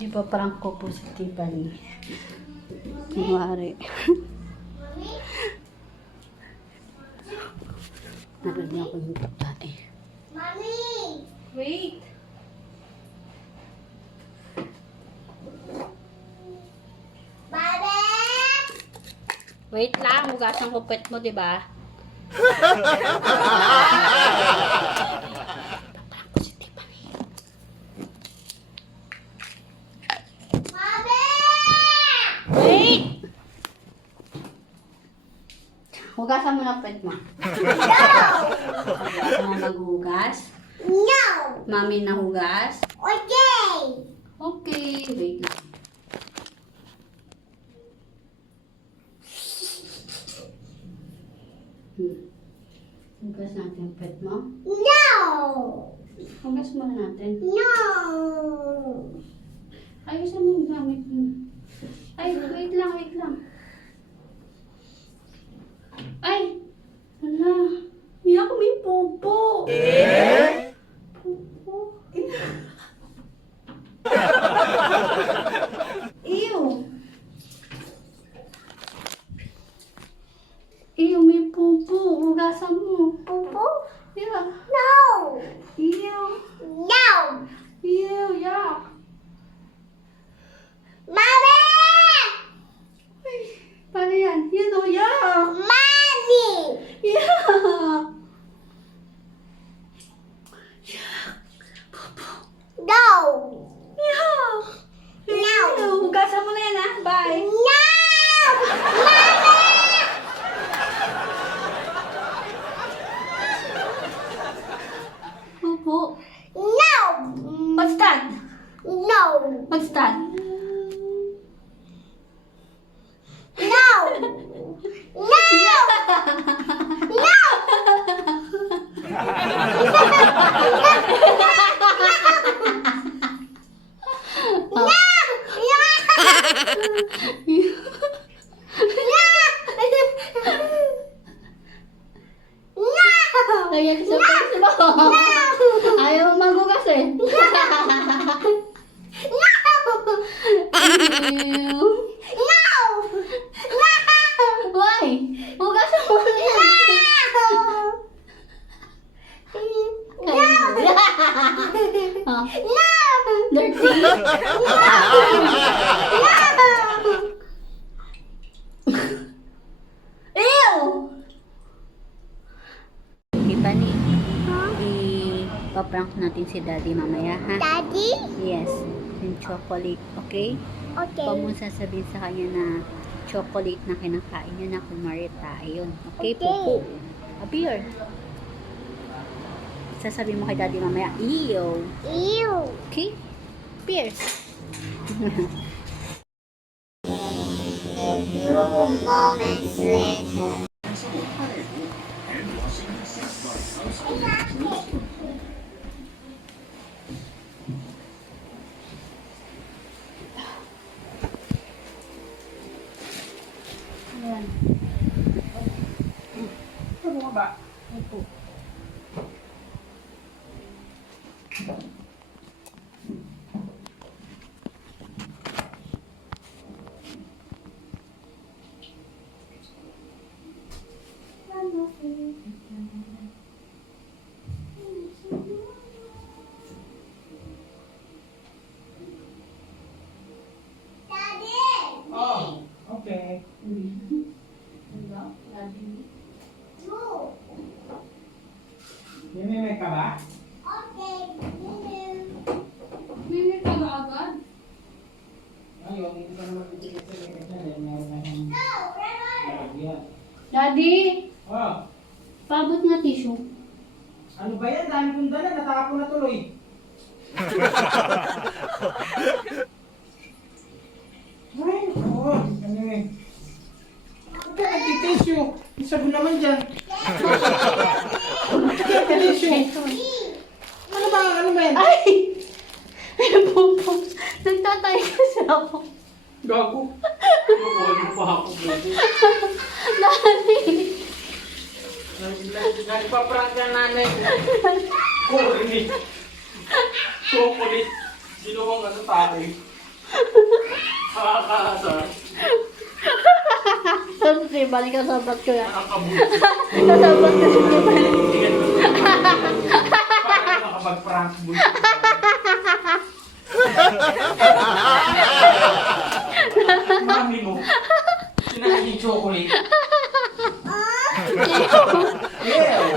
Ipaprank ko po si Tiffany. Narinig niya ako yung pagkain. Wait. Wait lang, hugasan ko pet mo, di ba? Ipaprank ko si Tiffany. Wait! Hugasan mo ng pet mo. Hugasan mo maghugas. Mami na hugas. Okay, wait lang. Hmm. Hugas natin yung pet mo. Hugas muna natin. Ayusin mo yung gamit mo. Ay, wait lang, wait lang. Ay! Hala! Hindi ako may popo. Eh? Popo? Ew! Ew, may popo. Hugasan mo. Popo? Yeah. Ew. Ew, yeah. Ay, paano yan? Yan o, yeah. Yeah. Yeah. Ew, hugasan mo na yan ah. Bye. Popo. What's that? No! What's that? No! No! Lagyan ko sa pants mo. Ayaw mo maghugas eh. Ew. Why? Hugasan mo na yan. Ah, dirty. Ew! Tiffany, i-paprank natin si Daddy mamaya, ha? Daddy? Yes, yung chocolate, okay? Okay. Huwag mong sasabihin sa kanya na chocolate na kinakain niya na kumari tayo. Okay, Okay. pupo. Appear. Sasabihin mo kay daddy mamaya, iyo. Ew. Okay? Pierce. Ayan. Ito ba? Opo. Mimimik ka ba? Okay. Mimi ka ba agad? Ayun, hindi ka naman bibigyan sa mimik na. Meron na siyang No, lalagyan. Daddy! Oh, Paabot nga tissue. ano ba yan? Dami kong dala. Natapon na tuloy. Ay, oo. Ano eh. Ito, nagtitissue. Yung sabon naman dyan. Nagtitissue. Ano ba? Ano ba yan? Ay! Ay, popo. Nagtatay kasi ako. Gago. Ano pa ako? Daddy! Nagpa-prank ka nanay ko. Corny. Chocolate. Ginawang ano tayo. Nakakaasar. Tapos si balik ka sa bat ko yan. Nakakabuti. Kasabat ko si balik. Nakapag-prank bullshit. Mami mo. Sinahin yung chocolate. Yeah.